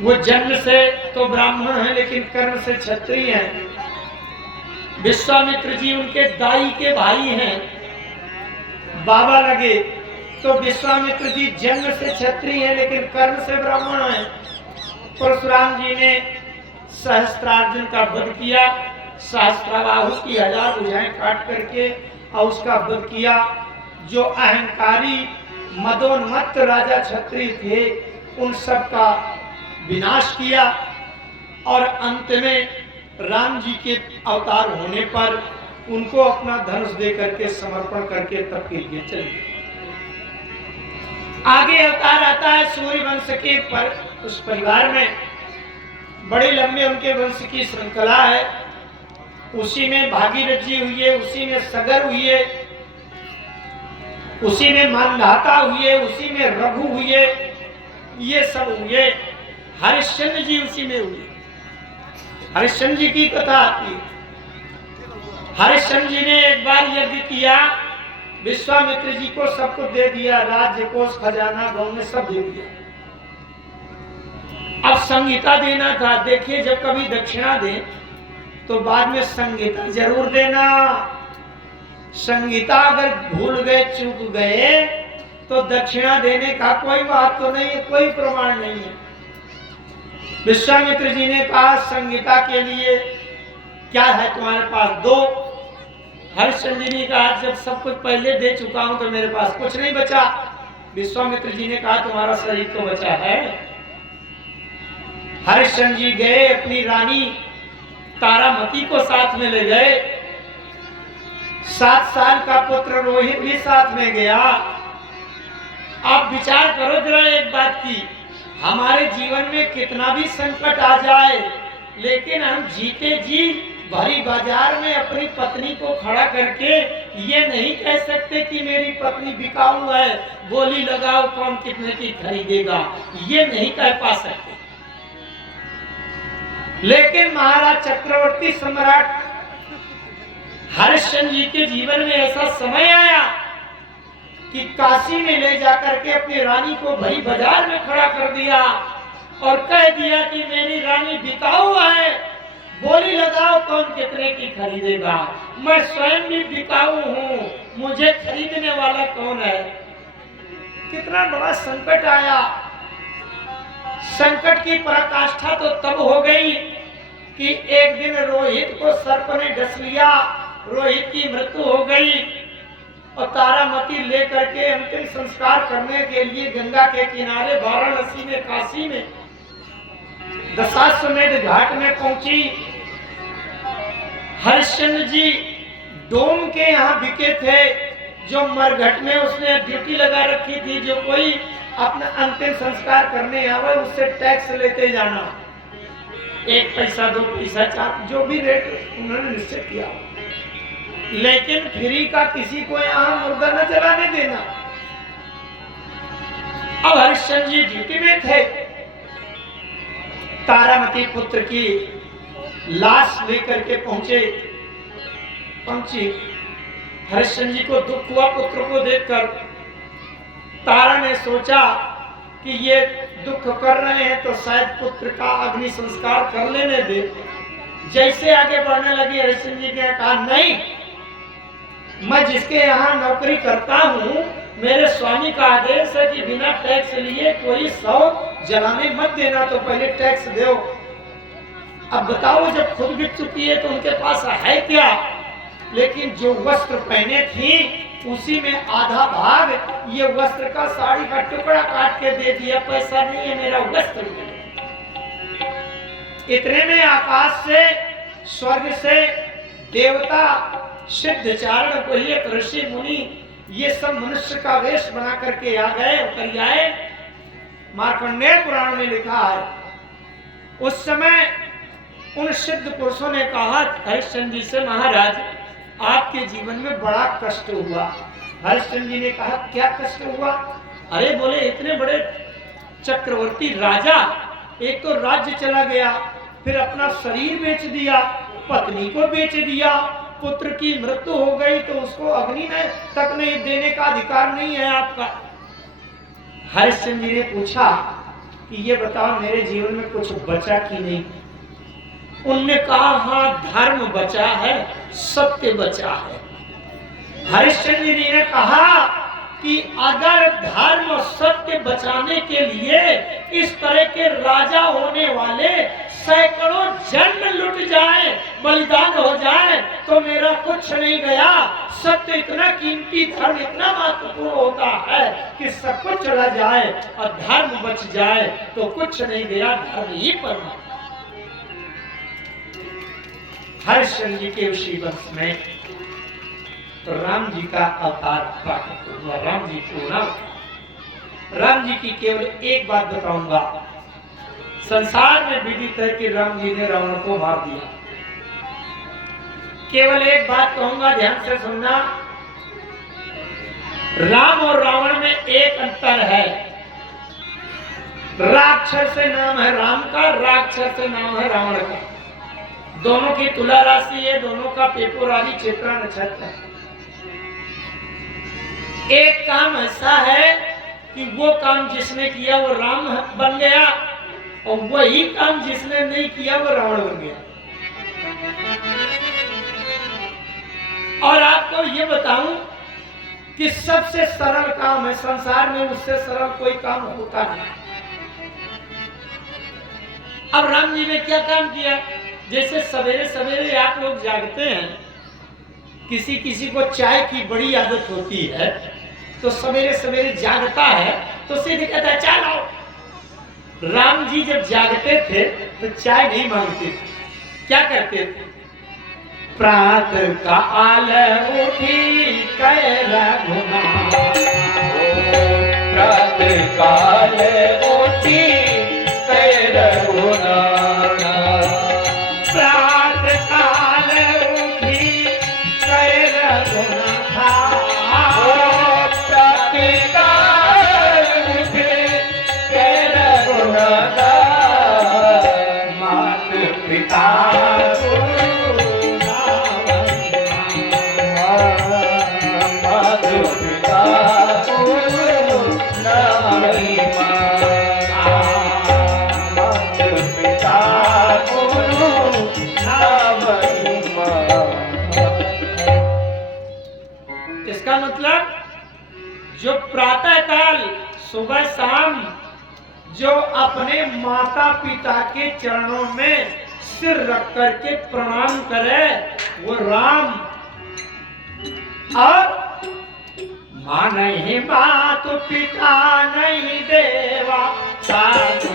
वो जन्म से तो ब्राह्मण है लेकिन कर्म से क्षत्रिय हैं। विश्वामित्र जी उनके दाई के भाई हैं, बाबा लगे। तो विश्वामित्र जी जन्म से क्षत्रिय हैं लेकिन कर्म से ब्राह्मण हैं। परशुराम जी ने सहस्त्रार्जुन का वध किया, सहस्त्रबाहु की 1000 भुजाएं काट करके और उसका वध किया। जो अहंकारी मदोन्मत्त राजा क्षत्रिय थे उन सब का विनाश किया और अंत में राम जी के अवतार होने पर उनको अपना धनुष दे करके समर्पण करके तब के लिए चले गए। आगे अवतार आता है सूर्य वंश के पर उस परिवार में बड़े लंबे उनके वंश की श्रृंखला है। उसी में भागीरथ जी हुई है, उसी में सगर हुई है, उसी में मानधाता हुए, उसी में रघु हुए, ये सब हुए। हरिश्चंद्र जी उसी में हुए। हरिश्चंद्र जी की कथा आती है। हरिश्चंद्र जी ने एक बार यज्ञ किया, विश्वामित्र जी को सब कुछ दे दिया, राज्य कोष खजाना गांव में सब दे दिया। अब संगीता देना था। देखिए जब कभी दक्षिणा दें तो बाद में संगीता जरूर देना। संगीता अगर भूल गए चूक गए तो दक्षिणा देने का कोई बात तो नहीं है, कोई प्रमाण नहीं है। विश्वामित्र जी ने कहा संगीता के लिए क्या है तुम्हारे पास, दो। हरिश्चंद्र जी ने कहा जब सब कुछ पहले दे चुका हूं तो मेरे पास कुछ नहीं बचा। विश्वामित्र जी ने कहा तुम्हारा शरीर तो बचा है। हरिश्चंद्र जी गए, अपनी रानी तारामती को साथ में ले गए। 7 साल का पुत्र रोहित भी साथ में गया। आप विचार करो जरा एक बात की, हमारे जीवन में कितना भी संकट आ जाए लेकिन हम जीते जी भरी बाजार में अपनी पत्नी को खड़ा करके ये नहीं कह सकते कि मेरी पत्नी बिकाऊ है, बोली लगाओ कौन कितने की खरीदेगा, ये नहीं कह पा सकते। लेकिन महाराज चक्रवर्ती सम्राट हरिश्चंद्र जी के जीवन में ऐसा समय आया कि काशी में ले जाकर के अपनी रानी को भरी बाजार में खड़ा कर दिया और कह दिया कि मेरी रानी बिकाऊ है, बोली लगाओ कौन कितने की खरीदेगा, मैं स्वयं भी बिकाऊ हूं, मुझे खरीदने वाला कौन है। कितना बड़ा संकट आया। संकट की पराकाष्ठा तो तब हो गई कि एक दिन रोहित को सर्प ने डस लिया, रोहित की मृत्यु हो गई और तारामती लेकर के अंतिम संस्कार करने के लिए गंगा के किनारे वाराणसी में, काशी में दशाश्वमेध घाट में पहुंची। हरिश्चंद्र जी डोम के यहाँ बिके थे, जो मरघट में उसने ड्यूटी लगा रखी थी, जो कोई अपना अंतिम संस्कार करने आवे उससे टैक्स लेते जाना, 1 पैसा 2 पैसा 4 जो भी रेट उन्होंने निश्चित किया, लेकिन फ्री का किसी को यहाँ मुर्दा न चलाने देना। अब हरिश्चंद्र जी ड्यूटी में थे, तारामती पुत्र की लाश लेकर के पहुंची। हरिश्चंद्र जी को दुख हुआ पुत्र को देखकर। तारा ने सोचा कि ये दुख कर रहे हैं तो शायद पुत्र का अग्नि संस्कार कर लेने दे। जैसे आगे बढ़ने लगी हरिश्चंद्र जी ने कहा नहीं, मैं जिसके यहाँ नौकरी करता हूँ मेरे स्वामी का आदेश है कि बिना टैक्स लिए कोई 100 जलाने मत देना, तो पहले टैक्स दो। अब बताओ जब खुद बिक चुकी है तो उनके पास है क्या, लेकिन जो वस्त्र पहने थी उसी में आधा भाग ये वस्त्र का साड़ी का टुकड़ा काट के दे दिया, पैसा नहीं है मेरा वस्त्र। इतने में आकाश से स्वर्ग से देवता सिद्धचारण को ही एक ऋषि मुनि ये सब मनुष्य का वेश बना करके आ गए। मार्कंडेय पुराण में लिखा है उस समय उन सिद्ध पुरुषों ने कहा हरिश्चंद्र जी से, महाराज आपके जीवन में बड़ा कष्ट हुआ। हरिश्चंद्र जी ने कहा क्या कष्ट हुआ? अरे बोले इतने बड़े चक्रवर्ती राजा, एक तो राज्य चला गया, फिर अपना शरीर बेच दिया, पत्नी को बेच दिया, पुत्र की मृत्यु हो गई तो उसको अग्नि में तक नहीं देने का अधिकार नहीं है आपका। हरिश्चंद्र जी ने पूछा कि ये बताओ मेरे जीवन में कुछ बचा कि नहीं। उनने कहा हाँ, धर्म बचा है, सत्य बचा है। हरिश्चंद्र जी ने कहा कि अगर धर्म और सत्य बचाने के लिए इस तरह के राजा होने वाले सैकड़ों जन्म लुट जाए, बलिदान हो जाए, तो मेरा कुछ नहीं गया। सत्य इतना कीमती, धर्म इतना महत्वपूर्ण होता है कि सब कुछ चला जाए और धर्म बच जाए तो कुछ नहीं गया, धर्म ही परमात्मा। हरिश्चंद्र जी के उसी वंश में तो राम जी का अवतार प्राप्त हुआ। राम जी को ना, राम जी की केवल एक बात बताऊंगा। संसार में विदित है कि राम जी ने रावण को मार दिया। केवल एक बात कहूंगा, ध्यान से सुनना। राम और रावण में एक अंतर है। राक्षस से नाम है राम का, राक्षस से नाम है रावण का। दोनों की तुला राशि है, दोनों का पेपर आदि चित्रा नक्षत्र है। एक काम ऐसा है कि वो काम जिसने किया वो राम बन गया, और वही काम जिसने नहीं किया वो रावण बन गया। और आपको ये बताऊं कि सबसे सरल काम है संसार में, उससे सरल कोई काम होता नहीं। अब राम जी ने क्या काम किया? जैसे सवेरे सवेरे आप लोग जागते हैं, किसी किसी को चाय की बड़ी आदत होती है, तो सवेरे सवेरे जागता है तो सीधे कहता है चाय लाओ। राम जी जब जागते थे तो चाय नहीं मांगते थे, क्या करते थे? प्रातः काल उठी कै रघुनाथ, प्रातः काल उठी कै रघुनाथ, प्रातः काल उठी कै रघुनाथ, प्रातः काल उठी कै रघुनाथ, मात पिता इसका मतलब जो प्रातः काल सुबह शाम जो अपने माता पिता के चरणों में सिर रख करके प्रणाम करे वो राम। और मां नहीं बात पिता नहीं देवा, साधु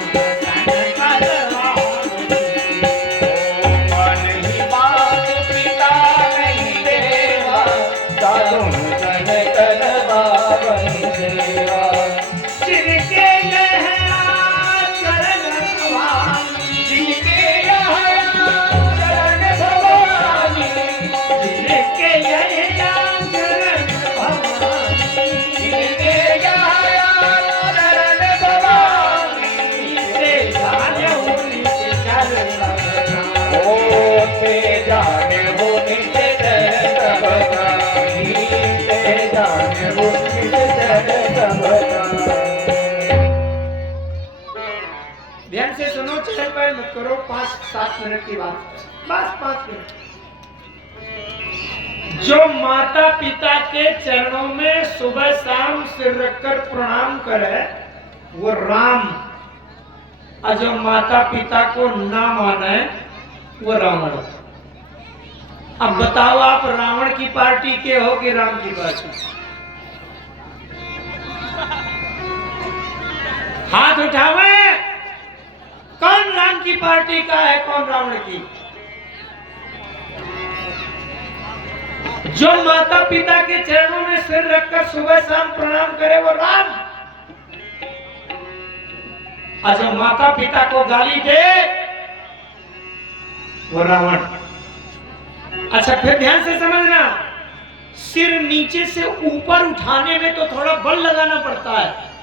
ध्यान से सुनो, चहल पहल मत करो। 5-7 मिनट की बात, बस 5 मिनट। जो माता पिता के चरणों में सुबह शाम सिर रखकर प्रणाम करे वो राम, और जो माता पिता को ना माने वो रावण। अब बताओ आप रावण की पार्टी के हो कि राम की पार्टी? हाथ उठावे, कौन राम की पार्टी का है, कौन रावण की? जो माता पिता के चरणों में सिर रखकर सुबह शाम प्रणाम करे वो राम, और जो माता पिता को गाली दे वो रावण। अच्छा फिर ध्यान से समझना, सिर नीचे से ऊपर उठाने में तो थोड़ा बल लगाना पड़ता है,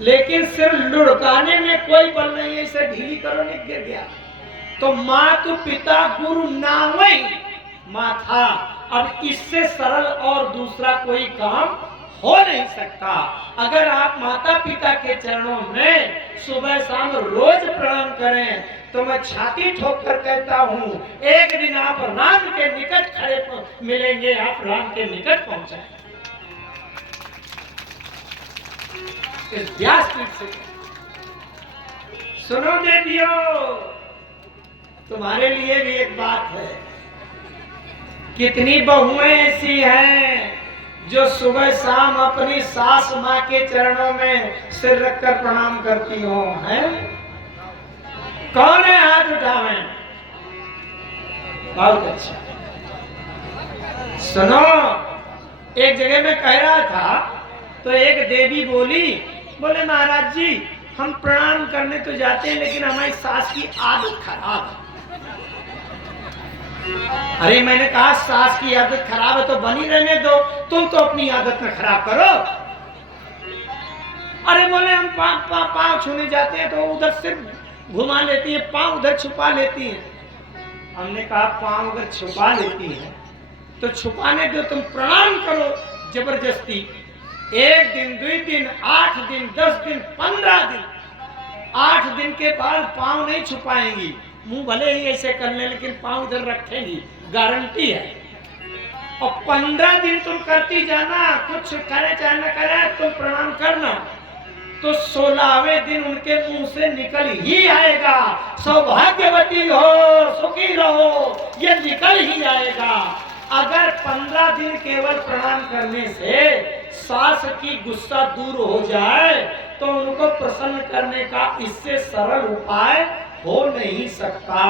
लेकिन सिर लुढ़काने में कोई बल नहीं है। इसे ढीली करो, नहीं गिर गया। तो मातु पिता गुरु नावई माथा। अब इससे सरल और दूसरा कोई काम हो नहीं सकता। अगर आप माता पिता के चरणों में सुबह शाम रोज प्रणाम करें तो मैं छाती ठोक कर कहता हूं, एक दिन आप राम के निकट खड़े मिलेंगे, आप राम के निकट पहुंचाएंगे। इस व्यासपीठ से सुनो देवियों, तुम्हारे लिए भी एक बात है। कितनी बहुएं ऐसी हैं जो सुबह शाम अपनी सास माँ के चरणों में सिर रखकर प्रणाम करती हो, हैं? कौन है? हाथ उठावे। बहुत अच्छा। सुनो, एक जगह में कह रहा था तो एक देवी बोले महाराज जी, हम प्रणाम करने तो जाते हैं लेकिन हमारी सास की आदत खराब है। अरे मैंने कहा सास की आदत खराब है तो बनी रहने दो, तुम तो अपनी आदत में खराब करो। अरे बोले हम पाँव छूने जाते हैं तो उधर सिर्फ घुमा लेती है, पाँव उधर छुपा लेती है। हमने कहा पाँव अगर छुपा लेती है तो छुपाने दो, तुम प्रणाम करो जबरदस्ती। 1 दिन 2 दिन 8 दिन 10 दिन 15 दिन, 8 दिन के बाद पाँव नहीं छुपाएंगी, मुंह भले ही ऐसे कर ले लेकिन पाँव इधर रखेंगी, गारंटी है। और 15 दिन तुम करती जाना, कुछ करे चाहे न करे तुम प्रणाम करना, तो 16वें दिन उनके मुंह से निकल ही आएगा, सौभाग्यवती हो, सुखी रहो, ये निकल ही आएगा। अगर 15 दिन केवल प्रणाम करने से सास की गुस्सा दूर हो जाए तो उनको प्रसन्न करने का इससे सरल उपाय हो नहीं सकता।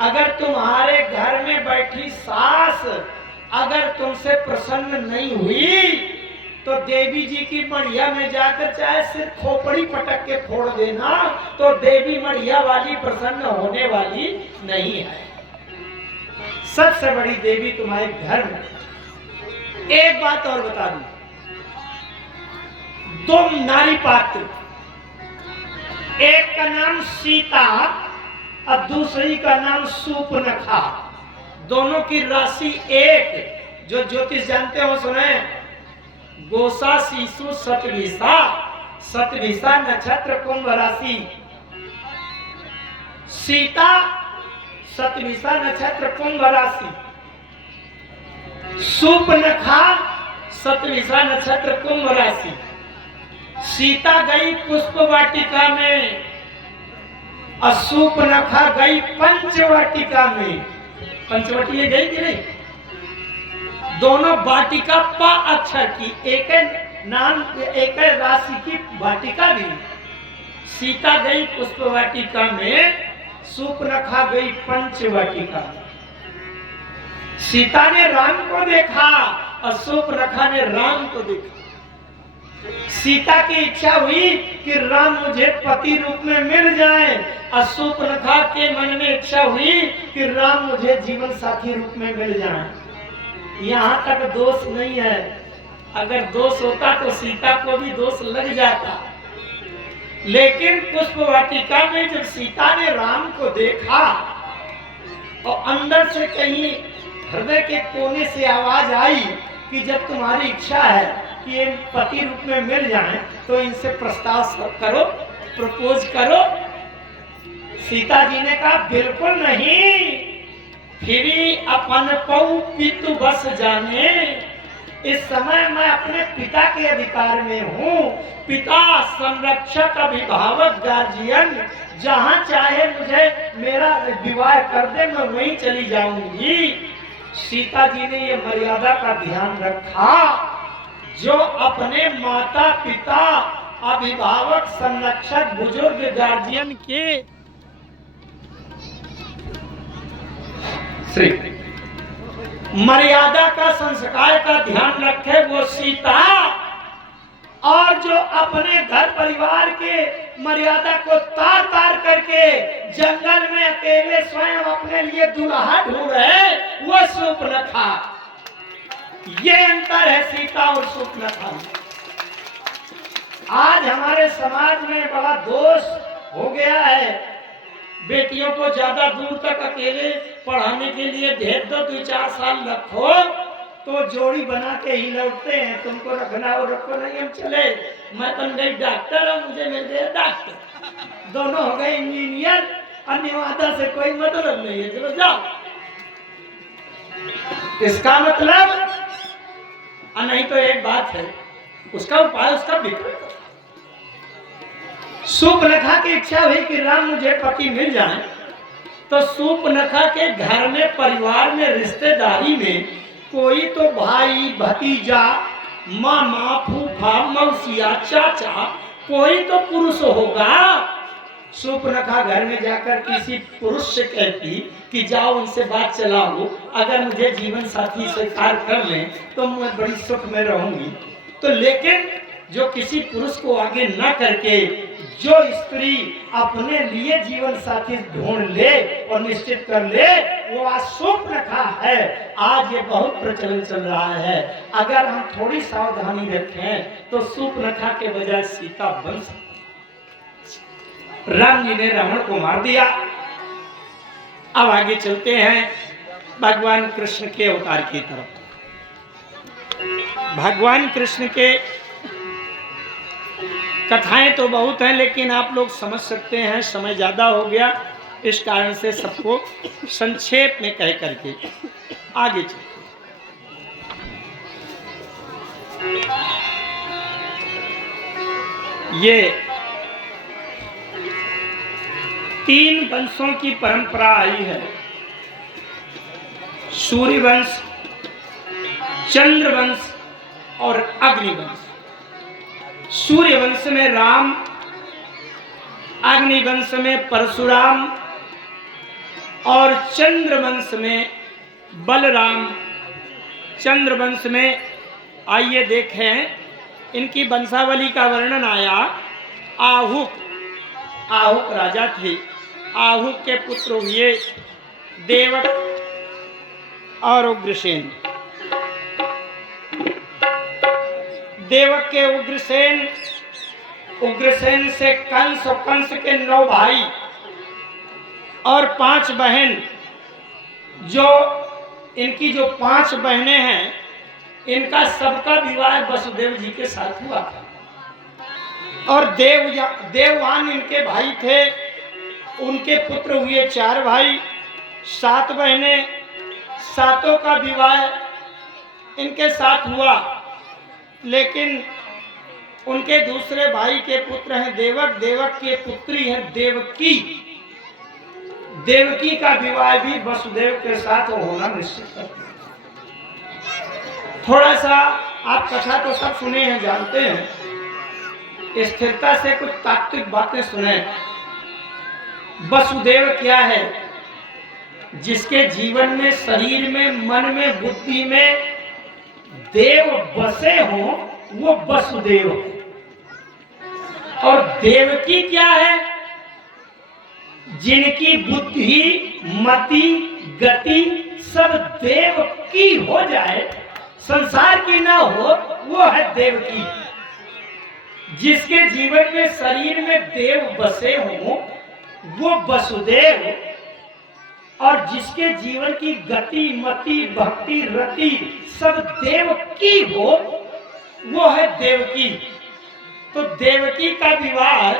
अगर तुम्हारे घर में बैठी सास अगर तुमसे प्रसन्न नहीं हुई तो देवी जी की मढ़िया में जाकर चाहे सिर्फ खोपड़ी पटक के फोड़ देना, तो देवी मढ़िया वाली प्रसन्न होने वाली नहीं है। सबसे बड़ी देवी तुम्हारे घर में। एक बात और बता दूं, 2 नारी पात्र, एक का नाम सीता और दूसरी का नाम सूपनखा, दोनों की राशि एक। जो ज्योतिष जानते हो सुने, गोसा शिशु सतभिषा, सतभिषा नक्षत्र कुंभ राशि, सीता सतभिषा नक्षत्र कुंभ राशि, सूपनखा सतभिषा नक्षत्र कुंभ राशि। सीता गई पुष्प वाटिका में और सूपनखा गई पंचवाटिका में। पंचवटी में गई कि नहीं? दोनों वाटिका प अक्षर की, एक नाम एक राशि की वाटिका भी। सीता गई पुष्प वाटिका में, सूपनखा गई पंचवाटिका में। सीता ने राम को देखा और सूपनखा ने राम को देखा। सीता की इच्छा हुई कि राम मुझे पति रूप में मिल जाए और सूपनखा के मन में इच्छा हुई कि राम मुझे जीवन साथी रूप में मिल जाए। यहाँ तक दोष नहीं है, अगर दोष होता तो सीता को भी दोष लग जाता। लेकिन पुष्प वाटिका में जब सीता ने राम को देखा और अंदर से कहीं हृदय के कोने से आवाज आई कि जब तुम्हारी इच्छा है कि ये पति रूप में मिल जाएं तो इनसे प्रस्ताव करो, प्रपोज करो। सीता जी ने कहा बिल्कुल नहीं, फिरी अपन पौ पितु बस जाने। इस समय मैं अपने पिता के अधिकार में हूँ, पिता संरक्षक अभिभावक गार्जियन, जहाँ चाहे मुझे मेरा विवाह कर दे मैं वहीं चली जाऊंगी। सीता जी ने ये मर्यादा का ध्यान रखा। जो अपने माता पिता अभिभावक संरक्षक बुजुर्ग गार्जियन के श्री मर्यादा का संस्कार का ध्यान रखे वो सीता, और जो अपने घर परिवार के मर्यादा को तार तार करके जंगल में अकेले स्वयं अपने लिए दुल्हा ढूंढ रहे वो सूपनखा। ये अंतर है सीता और सूपनखा में। आज हमारे समाज में बड़ा दोष हो गया है, बेटियों को ज्यादा दूर तक अकेले पढ़ाने के लिए भेज दो, 2-4 साल रखो तो जोड़ी बना के ही लौटते हैं, तुमको रखना और रखो नहीं, हम चले। मैं बन गई डॉक्टर और मुझे मिल गया डॉक्टर, दोनों हो गए इंजीनियर, अन्यवादा से कोई मतलब नहीं है, चलो जाओ। इसका मतलब नहीं तो एक बात है, उसका उपाय उसका विकल्प। सूर्पनखा की इच्छा हुई कि राम मुझे पति मिल जाए, तो सूर्पनखा के घर में, परिवार में, रिश्तेदारी में कोई तो भाई, भतीजा, मामा, फूफा, मौसिया, चाचा, कोई तो पुरुष होगा। सूर्पनखा घर में जाकर किसी पुरुष से कहती कि जाओ उनसे बात चलाओ, अगर मुझे जीवन साथी स्वीकार कर लें तो मैं बड़ी सुख में रहूंगी। तो लेकिन जो किसी पुरुष को आगे न करके जो स्त्री अपने लिए जीवन साथी ढूंढ ले और निश्चित कर ले, वो आज सूर्पनखा है। आज ये बहुत प्रचलन चल रहा है। अगर हम थोड़ी सावधानी रखें तो सूर्पनखा के बजाय सीता बन सकती। राम जी ने रावण को मार दिया। अब आगे चलते हैं भगवान कृष्ण के अवतार की तरफ। भगवान कृष्ण के कथाएं तो बहुत हैं, लेकिन आप लोग समझ सकते हैं, समय ज्यादा हो गया, इस कारण से सबको संक्षेप में कह करके आगे चलते। ये 3 वंशों की परंपरा आई है, सूर्य वंश, चंद्र वंश और अग्निवंश। सूर्य वंश में राम, अग्निवंश में परशुराम और चंद्र वंश में बलराम। चंद्र वंश में आइए देखें, इनकी वंशावली का वर्णन आया। आहुक राजा थे। आहुक के पुत्र हुए देवक और उग्रसेन। देवक के उग्रसेन से कंस और कंस के 9 भाई और 5 बहन। जो इनकी जो 5 बहनें हैं, इनका सबका विवाह वसुदेव जी के साथ हुआ था। और देववान इनके भाई थे, उनके पुत्र हुए 4 भाई, 7 बहनें। 7 का विवाह इनके साथ हुआ, लेकिन उनके दूसरे भाई के पुत्र हैं देवक। देवक के पुत्री है देवकी। देवकी का विवाह भी वसुदेव के साथ होना निश्चित है। थोड़ा सा आप कथा तो सब सुने हैं, जानते हैं, स्थिरता से कुछ तात्विक बातें सुने। वसुदेव क्या है? जिसके जीवन में, शरीर में, मन में, बुद्धि में देव बसे हों, वो वसुदेव है। और देवकी क्या है? जिनकी बुद्धि, मति, गति सब देव की हो जाए, संसार की ना हो, वो है देवकी। जिसके जीवन में, शरीर में देव बसे हों, वो वसुदेव। और जिसके जीवन की गति, मति, भक्ति, रति सब देव की हो, वो है देवकी। तो देवकी का विवाह